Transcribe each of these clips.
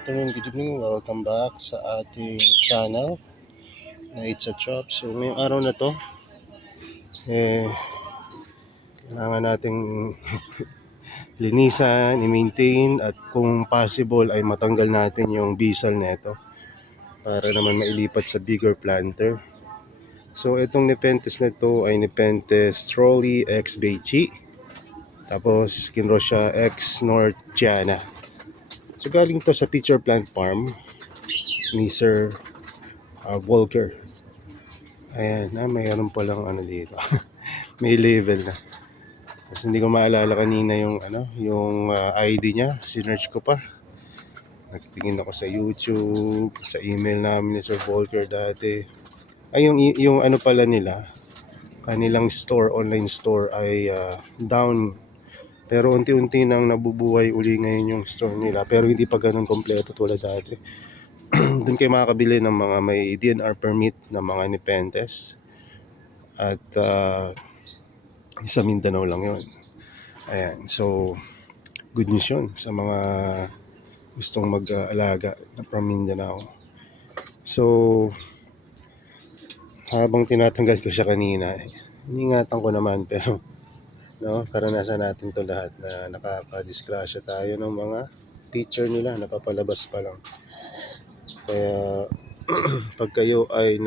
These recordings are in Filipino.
afternoon, good evening. Welcome back sa ating channel na It's a Chop. So ngayong araw na to, kailangan nating linisan, i-maintain at kung possible ay matanggal natin yung bisal nito para naman mailipat sa bigger planter. So itong Nepenthes na to ay Nepenthes Trolley X Bechi. Tapos Kinrosia X Nortiana. So galing to sa Pitcher Plant Farm ni Sir Volker. Ayan, mayroon palang dito. May level na. Kasi hindi ko maalala kanina yung ID niya. Sinearch ko pa. Nagtingin ako sa YouTube, sa email namin ni Sir Volker dati. Ay yung pala nila, kanilang store, online store ay down. Pero unti-unti nang nabubuhay uli ngayon yung store nila. Pero hindi pa ganun kompleto tulad dati. Doon kayo makakabili ng mga may DNR permit na mga Nepenthes. At sa Mindanao lang yun. Ayan, so good news yun sa mga gustong mag-alaga na from Mindanao. So habang tinatanggal ko siya kanina, iningatan ko naman pero karanasan natin to lahat na nakakadisgrasya tayo ng mga picture nila, napapalabas pa lang. Kaya pag kayo ay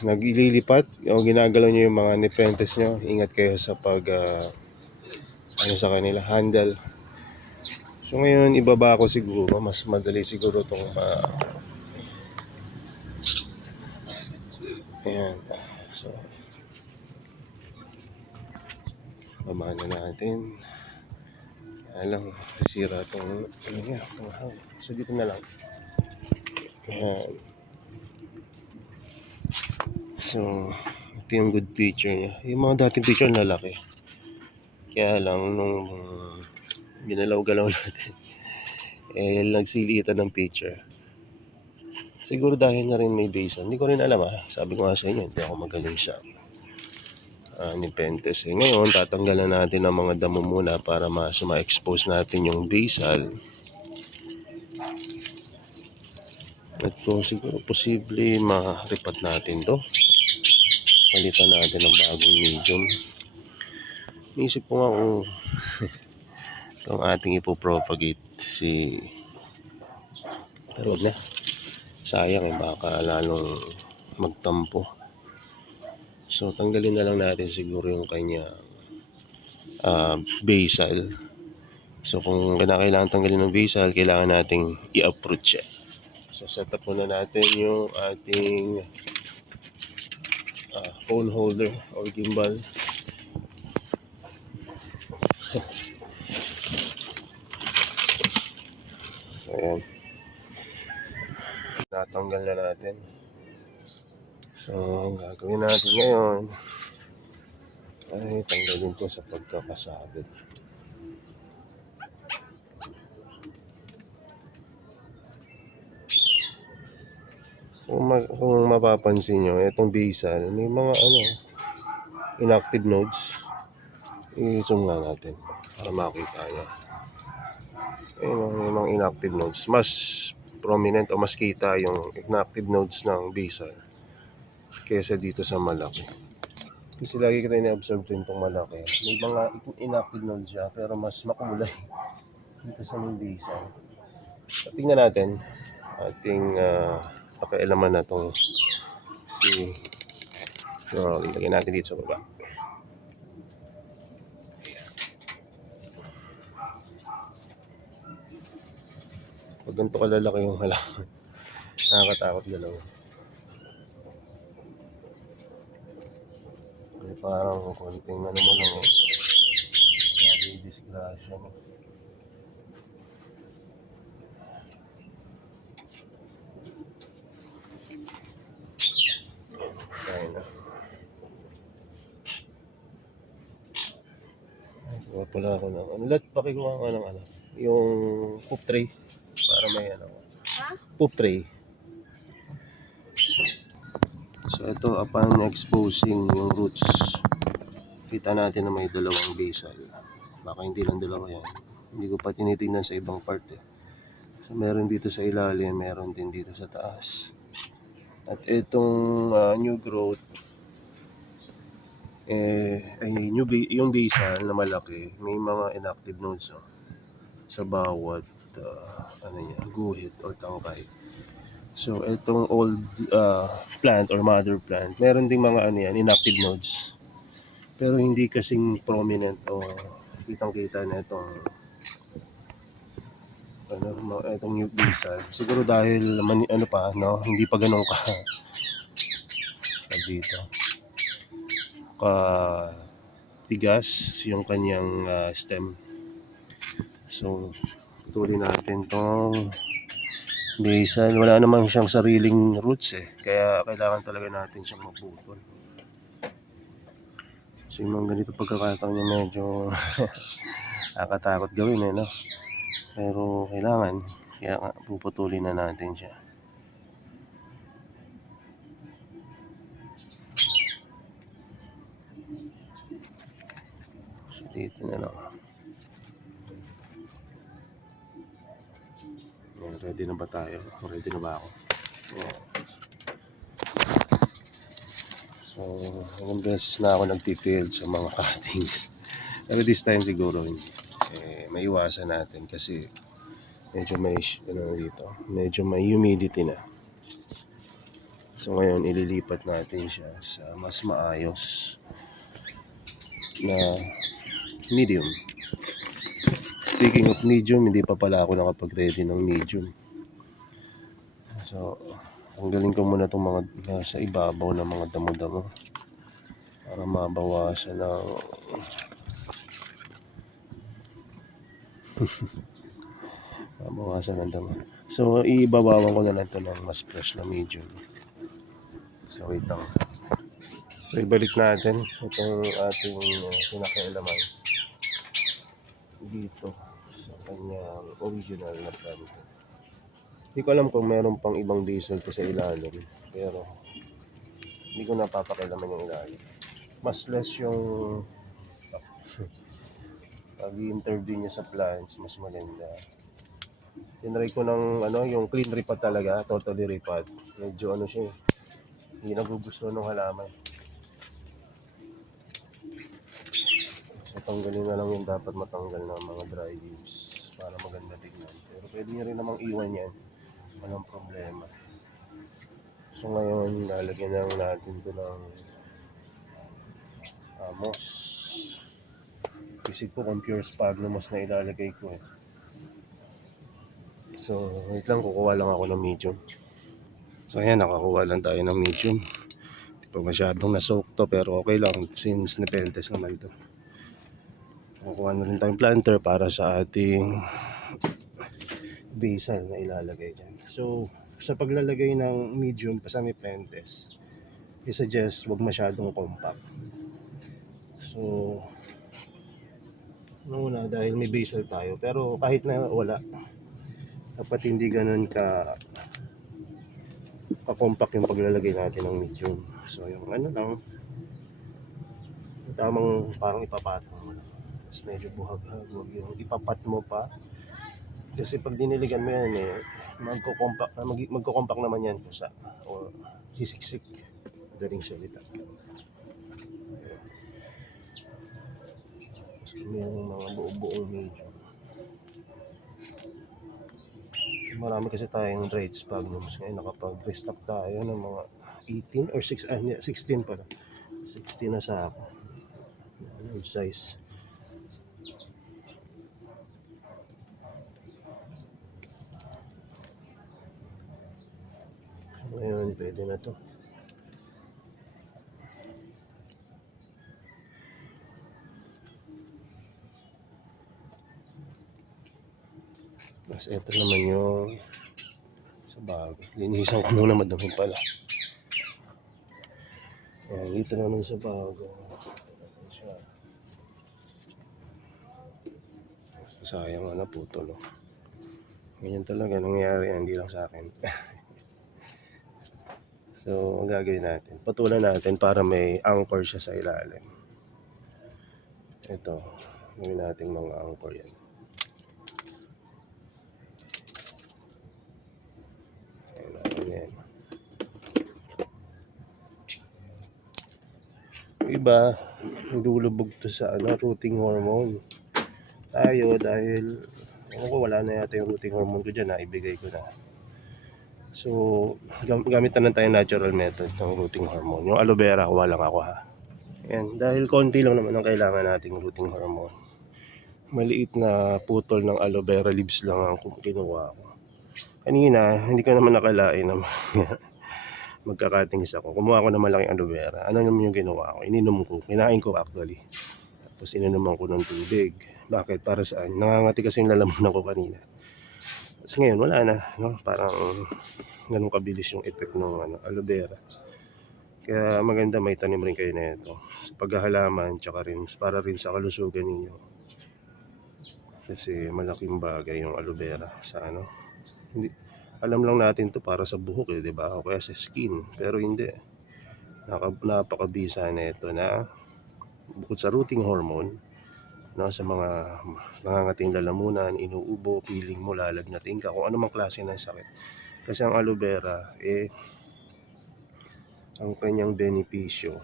naglilipat o ginagalaw nyo yung mga Nepenthes nyo, ingat kayo sa sa kanila, handle. So ngayon ibaba ko siguro, mas madali siguro itong ayan. So baba na natin. Alam, sisira itong so dito na lang. Ayan. So ito yung good picture niya. Yung mga dating picture lalaki. Kaya lang nung ginalaw-galaw natin nagsilitan ng picture. Siguro dahil na rin may basin. Hindi ko rin alam Sabi ko nga sa inyo, hindi ako magaling sa Nepenthes. Ngayon, tatanggalan natin ang mga damo muna para ma-expose natin yung basal. At kung siguro posible, ma-repat natin to. Palitan natin ng bagong medium. Iisip ko nga kung ating ipopropagate pero wag na. Sayang baka lalong magtampo. So tanggalin na lang natin siguro yung kanya basal. So kung kailangan tanggalin ng basal, kailangan nating i-approach siya. So set up muna natin yung ating phone holder or gimbal. So ayan, natanggal na natin. So ang gagawin natin ngayon ay tanggalin ko sa pagkakasabit. Kung mapapansin nyo, itong basal may mga inactive nodes. I-zoom nga natin para makita nyo. May mga inactive nodes. Mas prominent o mas kita yung inactive nodes ng basal kaysa dito sa malaki. Kasi lagi kita ina-observe din itong malaki. May mga inactive nodes siya pero mas makulay dito sa may basal. So, tingnan natin ating pakialaman na itong so, ilagay natin dito sa baba. Pag ganito kalalaki yung halaman, nakakatakot galaw. Parang konting mo lang disgrasya mo. Ayun na. Gawa pala ako ng let pakikuha nga ng yung poop tray para may poop tray. So ito, upon exposing yung roots, kita natin na may dalawang basal. Baka hindi lang dalawa yan. Hindi ko pa tinitingnan sa ibang part eh. So meron dito sa ilalim, meron din dito sa taas. At itong new growth, ay yung basal na malaki, may mga inactive nodes sa bawat guhit or tangkay. So itong old plant or mother plant, meron ding mga inactive nodes. Pero hindi kasing prominent o kitang-kita na itong new basal. Siguro dahil hindi pa ganun dito tigas yung kanyang stem. So putulin natin tong basal. Wala namang siyang sariling roots kaya kailangan talaga natin siyang maputol. So yung mga ganito pagkakataon niya medyo nakakatakot gawin no? Pero kailangan, kaya puputulin na natin siya. So dito na lang. Ready na ba tayo? Ready na ba ako? Yeah. So, ilang beses na ako nagpipild sa mga cuttings. Pero this time siguro maiwasan natin kasi medyo medyo may humidity na. So ngayon ililipat natin siya sa mas maayos na medium. Speaking of medium, hindi pa pala ako nakapag-ready ng medium. So tanggalin ko muna itong mga nasa ibabaw ng mga damo-damo para mabawasan ng mabawasan ng damo. So ibabawan ko na lang ito ng mas fresh na medium. So wait lang. So ibalik natin itong ating pinakailaman dito sa kanyang original na plant. Hindi ko alam kung meron pang ibang basal to sa ilalim, pero hindi ko napapakilaman yung ilalim. Mas less yung pag-i-intervene niya sa plants, mas maganda. Tinry ko ng yung clean ripat talaga, totally ripat. Medyo siya hindi nagugustuhan ng halaman. So tanggalin na lang yung dapat matanggal ng mga dry leaves para maganda tignan. Pero pwede nyo rin namang iwan yan, walang problema. So ngayon lalagyan lang natin ito ng moss. Isip ko kung pure sphagnum moss na ilalagay ko So wait lang, kukuha lang ako ng medium. So ayan, nakakuha lang tayo ng medium. Hindi pa masyadong na-soak to, pero okay lang since nepenthes naman to. Kukuha na rin tayong planter para sa ating basal na ilalagay dyan. So sa paglalagay ng medium pa sa nepenthes, i-suggest wag masyadong compact. So muna dahil may basal tayo, pero kahit na wala, dapat hindi ganun ka-compact yung paglalagay natin ng medium. So yung lang, tamang parang ipapatong mo lang. Tapos medyo buhag-hag, huwag yung ipapat mo pa. Kasi pag diniligan mo yan magko-compact naman yan o hisiksik. Daling salita. Tapos yung mga buo-buong medium. Marami kasi tayong dried sphagnums ngayon, nakapag-restock tayo ng mga 18 or 16 pala. 16 na sako. Yung size. Ngayon, pwede na to. Tapos ito naman yung sa bago. Linisan ko muna, madami pala. Ayan, dito naman sa bago. Sayang putol. Ganyan talaga nangyayari, hindi lang sa akin. So, ang gagawin natin, patulan natin para may anchor siya sa ilalim. Ito, gawin natin mga anchor yan. Ayan. Yung iba, nilulubog to sa rooting hormone. Tayo, dahil wala na yata yung rooting hormone ko dyan, naibigay ko na. So, gamitan na tayo natural method ng rooting hormone. Yung aloe vera, kuha lang ako ha. Ayan, dahil konti lang naman ang kailangan nating rooting hormone. Maliit na putol ng aloe vera leaves lang ang kinuha ko. Kanina, hindi ko naman nakalain na magkakatings ako. Kumuha ko ng malaking aloe vera. Ano naman yung ginawa ko? Ininom ko. Kinain ko actually. Tapos ininuman ko ng tubig. Bakit? Para saan? Nangangati kasi yung lalamunan ko kanina. Tapos ngayon, wala na. No? Parang ganun kabilis yung effect ng aloe vera. Kaya maganda may tanim rin kayo na ito. Sa paghahalaman, tsaka rin, para rin sa kalusugan ninyo. Kasi malaking bagay yung aloe vera sa Hindi, alam lang natin to para sa buhok di ba? O kaya sa skin. Pero hindi. Napakabisa na ito na bukod sa rooting hormone, no, sa mga nangangating lalamunan, inuubo, feeling mo, lalagnating ka, kung anumang klase ng sakit. Kasi ang aloe vera, ang kanyang benepisyo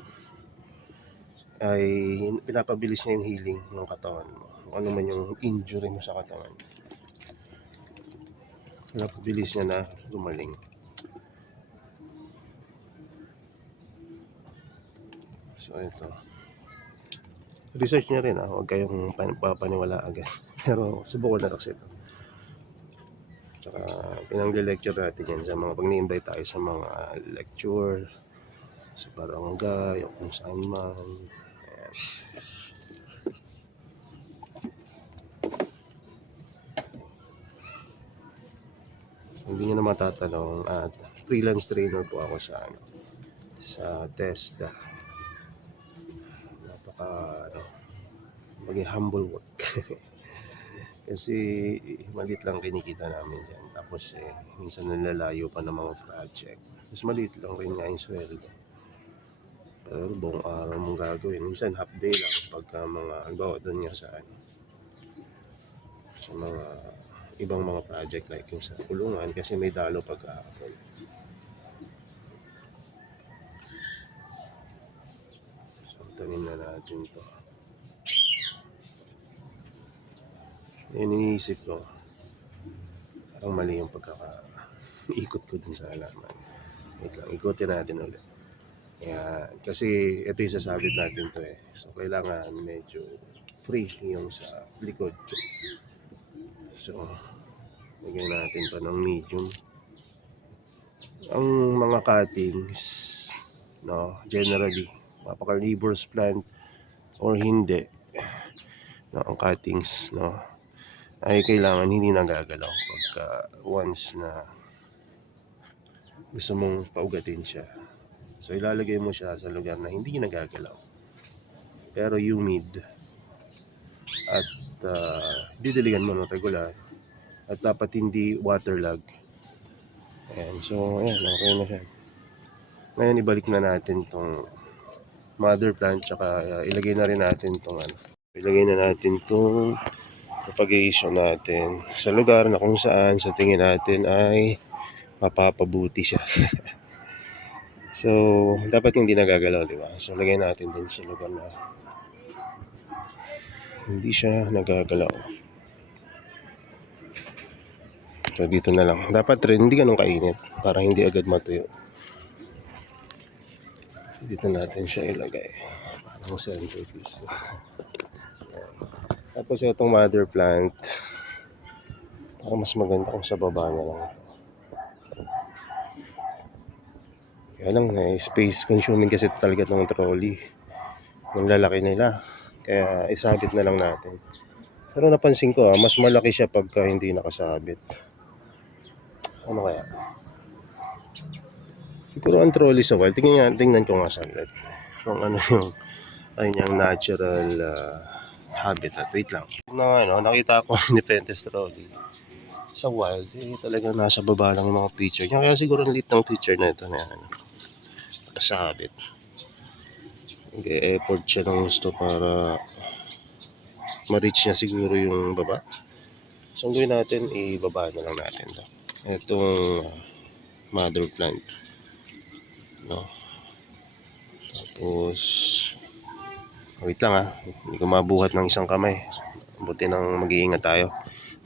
ay pinapabilis niya yung healing ng katawan mo. Kung ano man yung injury mo sa katawan, pinapabilis niya na gumaling. So ito, research niya rin huwag kayong papaniwala agad. Pero subukan na kasi ito. Tsaka pinang-lecture natin yan sa mga pag ni-invite tayo sa mga lecture, sa barangay o kung saan man. Ayan. Hindi nyo na matatanong at freelance trainer po ako sa TESDA. Napaka maging humble work. Kasi maliit lang kinikita namin yan. Tapos minsan nalalayo pa ng mga project. Mas maliit lang rin nga yung sweldo. Pero buong araw mong gagawin. Minsan half day lang pagka mga halimbawa doon nga sa mga ibang mga project like yung sa kulungan kasi may dalo pagkahapon. So tanim na natin to. Yan iniisip ko. Parang mali yung ikot ko dun sa halaman. Wait lang, ikutin natin ulit. Yan. Kasi ito yung sasabit natin to So kailangan medyo free yung sa likod. So lagyan natin to ng medium. Ang mga cuttings, no, generally, mapaka-carnivorous plant or hindi, no, ang cuttings, no, ay kailangan hindi nagagalaw pagka once na gusto mong paugatin siya. So ilalagay mo siya sa lugar na hindi nagagalaw pero humid at didiligan mo ng regular at dapat hindi waterlog. Ayan, so ayan, okay na siya. Ngayon ibalik na natin tong mother plant tsaka ilagay na rin natin tong ilagay na natin tong propagation natin sa lugar na kung saan sa tingin natin ay mapapabuti siya. So dapat hindi nagagalaw, di ba? So lagay natin din sa lugar na hindi siya nagagalaw. So dito na lang. Dapat rin hindi ganun kainit para hindi agad matuyo. Dito natin siya ilagay. Parang centerpiece. Tapos itong mother plant, parang mas maganda kung sa baba na lang. Kaya lang, space consuming kasi talaga ng trolley. Ang lalaki nila. Kaya isabit na lang natin. Pero napansin ko mas malaki siya pagka hindi nakasabit. Ano kaya? Siguro ang trolley sa wild. Tingnan ko nga saglit. Kung ano yung kanyang natural habitat. Wait lang. Nakita ko Nepenthes trolley sa wild. Talagang nasa baba lang mga picture niya. Kaya siguro lit ng picture na ito na nakasabit. Effort siya ng gusto para ma-reach niya siguro yung baba. So ang gawin natin, ibaba na lang natin to. Itong mother plant. No? Tapos, wait lang hindi ko mabuhat ng isang kamay. Buti nang mag-iingat tayo.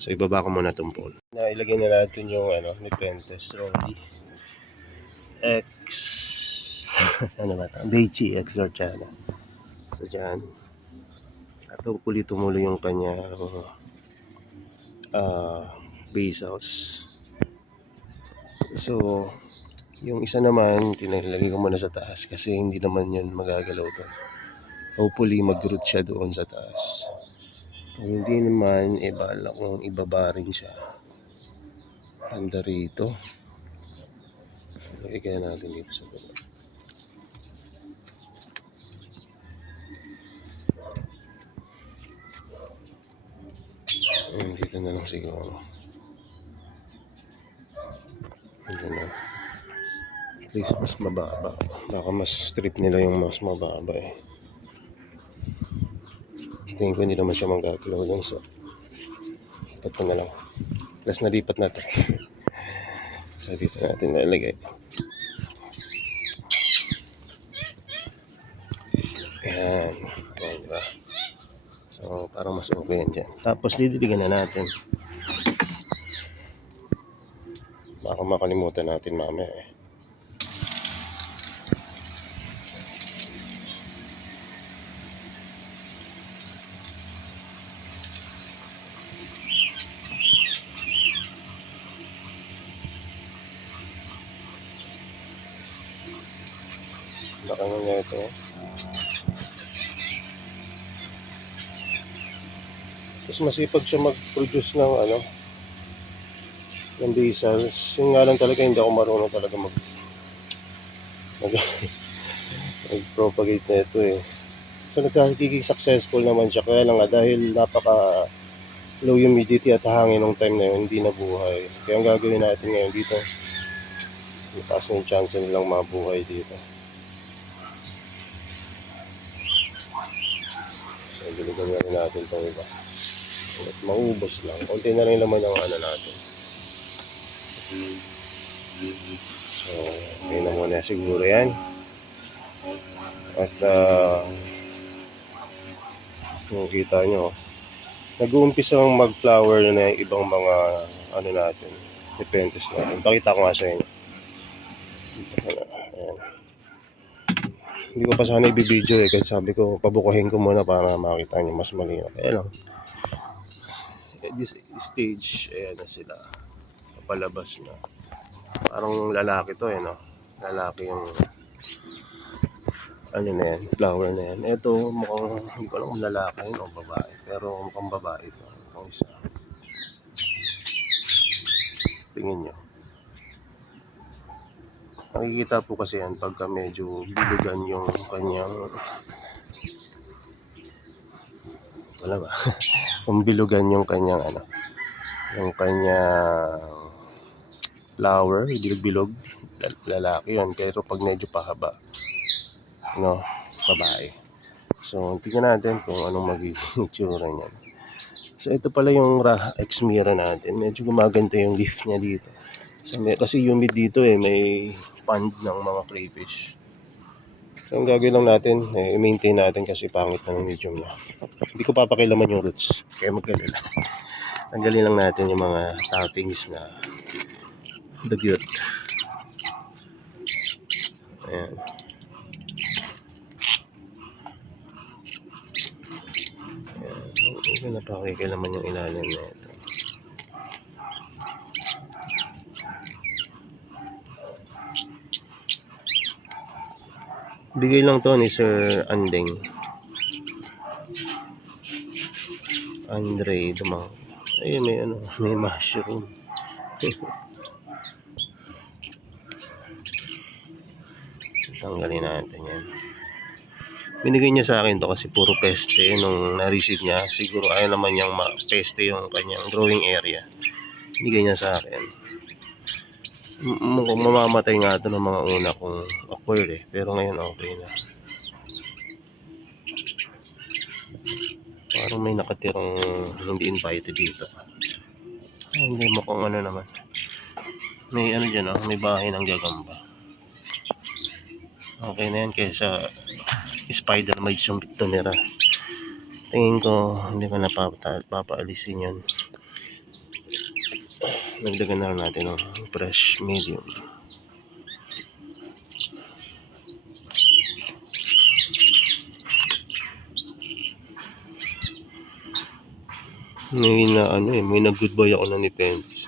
So, ibaba ko muna itong pole. Nailagay na natin yung Nepenthes Rodi X ano ba ito? Daiichi X Lorchana. So, dyan. At hopefully tumuloy yung kanya basals. So, yung isa naman, tinalagay ko muna sa taas kasi hindi naman yun magagalaw to. Hopefully, mag-root siya doon sa taas. Kung hindi naman, bala kung ibaba rin siya. Handa rito. So, kaya natin dito sa baba. Dito na lang siguro. Dito na. At least mas mababa. Baka mas strip nila yung mas mababa Tingin ko hindi naman siya manggagalaw lang. So, lipat ko na lang. Plus nalipat na ito. So, dito natin nalagay. Ayan. Ayan, diba? So, parang mas okay yan dyan. Tapos, didiligan na natin. Baka makalimutan natin mamaya Baka nga ito. Tapos masipag siya mag-produce ng ng basals. Yung nga lang talaga hindi ako marunong talaga mag-propagate na ito So nagkakiging successful naman siya. Kaya lang dahil napaka low humidity at hangin nung time na yun, hindi nabuhay. Kaya ang gagawin natin ngayon dito, itaas na yung chance nilang mabuhay dito. So diligan na rin natin itong iba. At maubos lang. Konti na rin naman ang natin. So, okay na muna siguro yan. At kung kita nyo, nag-uumpisang mag-flower na yung ibang mga natin, Nepenthes natin. Pakita ko nga sa inyo. Ayan. Hindi ko pa sana i-video kasi sabi ko pabukuhin ko muna para makita nyo mas malinaw. Kaya lang, at this stage, ayan na sila. Papalabas na. Parang lalaki to no? Lalaki yung na yan, flower na yan. Ito mukhang, hindi ko alam kung lalaki yun o babae. Pero mukhang babae ito. Mukhang isa. Tingin nyo. Nakikita po kasi yan pagka medyo bilugan yung kanyang wala ba? Kung bilugan yung kanyang yung kanyang flower, bilog-bilog, lalaki yun. Pero pag medyo pahaba, babae. So, tingnan natin kung anong magiging itsura niyan. So, ito pala yung Exmira natin. Medyo gumaganda yung leaf niya dito. So, kasi humid dito may pond ng mga crayfish. So, ang gagawin lang natin, i-maintain natin kasi pangit na ng medium niya. Hindi ko papakilaman yung roots. Kaya magkalala. Tanggalin lang natin yung mga toppings na dugyot. Ayan. Hindi na pakikilaman yung ilalim na ito. Bigay lang to ni Sir Andeng. Andre Dumang. Ayun, may mushroom. Tanggalin natin yan. Binigay niya sa akin to kasi puro peste nung na-receive niya. Siguro ayaw naman niyang peste yung kanyang growing area. Binigay niya sa akin. Mukhang mamamatay nga ito ng mga una kong acquire pero ngayon okay na. Parang may nakatirang hindi invited dito. Ay, hindi mo kung naman. May ano dyan, may bahay ng gagamba. Okay na yan kaysa spider mites yung tumira. Tingin ko hindi ko na papaalisin yun. Nagdagan na lang natin ng fresh medium. May nag-goodbye ako na Nepenthes.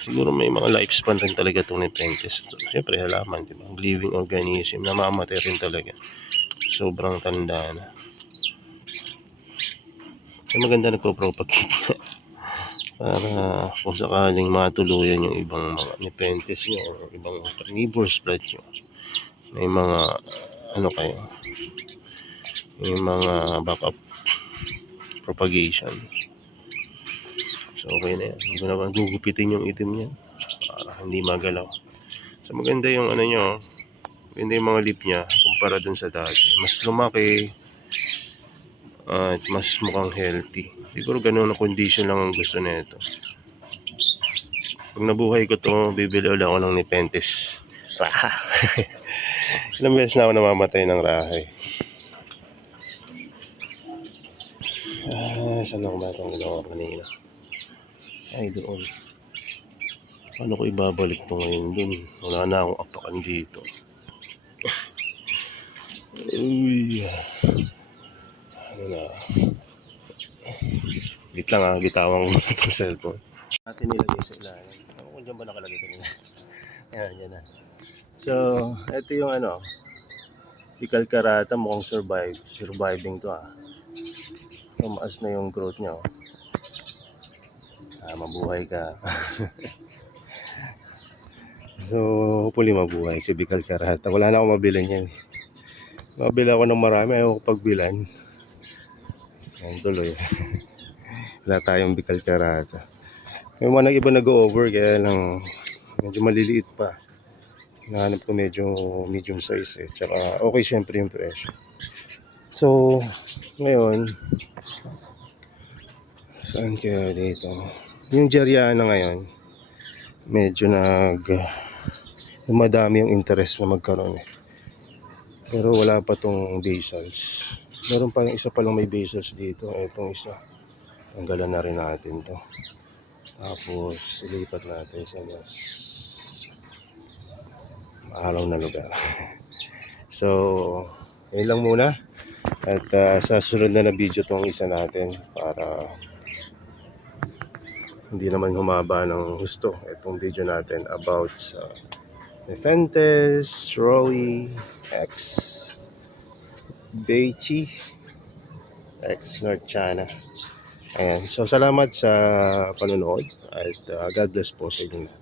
Siguro may mga lifespan rin talaga itong Nepenthes. So, siyempre halaman, diba? Living organism, namamatay rin talaga. Sobrang tanda na. Ay, maganda nagpo-propagate para kung sakaling matuluyan yung ibang mga Nepenthes nyo o ibang carnivores plant nyo. May mga may mga backup propagation. So okay na yan. Hindi ko naman gugupitin yung itim niya para hindi magalaw. So maganda yung maganda yung mga leaf niya kumpara dun sa dati. Mas lumaki at mas mukhang healthy. Siguro ganun na condition lang ang gusto nito. Pag nabuhay ko to, bibili ulit ako ng Nepenthes. Raha. Ilang beses na ako namamatay ng rahay. Saan ako ba itong ginawa kanina? Ay, doon. Paano ko ibabalik ito ngayon dun? Wala na akong apakan dito. Uy. Ano na. Wait lang bitawan ko itong cellphone. Natin nilagay sa ilalim. Ako kung dyan ba nakalagay kanina? Ayan, dyan na. So, ito yung Bicalcarata, mukhang surviving to Tumaas na yung growth niya mabuhay ka. So hopefully mabuhay si Bicalcarata. Wala na akong mabili niyan. Mabili ako ng marami, ayaw ko pagbilan. Ayan tuloy. Wala tayong Bicalcarata. May mga iba nag-over kaya lang medyo maliliit pa. Nahanap ko medyo medium size Tsaka okay syempre yung presyo. So ngayon, saan kaya dito? Yung Jeriana ngayon, medyo madami yung interest na magkaroon Pero wala pa tong basals. Meron pa yung isa pa lang may basals dito. Etong isa. Tanggalan na rin natin to. Tapos ilipat natin sa mas maaraw na lugar. So, yun lang muna. At sa susunod na video tong isa natin para hindi naman humaba ng husto itong video natin about sa Nepenthes, Rolly, X, Beichi, X North China. Ayan. So, salamat sa panonood at God bless po sa inyo.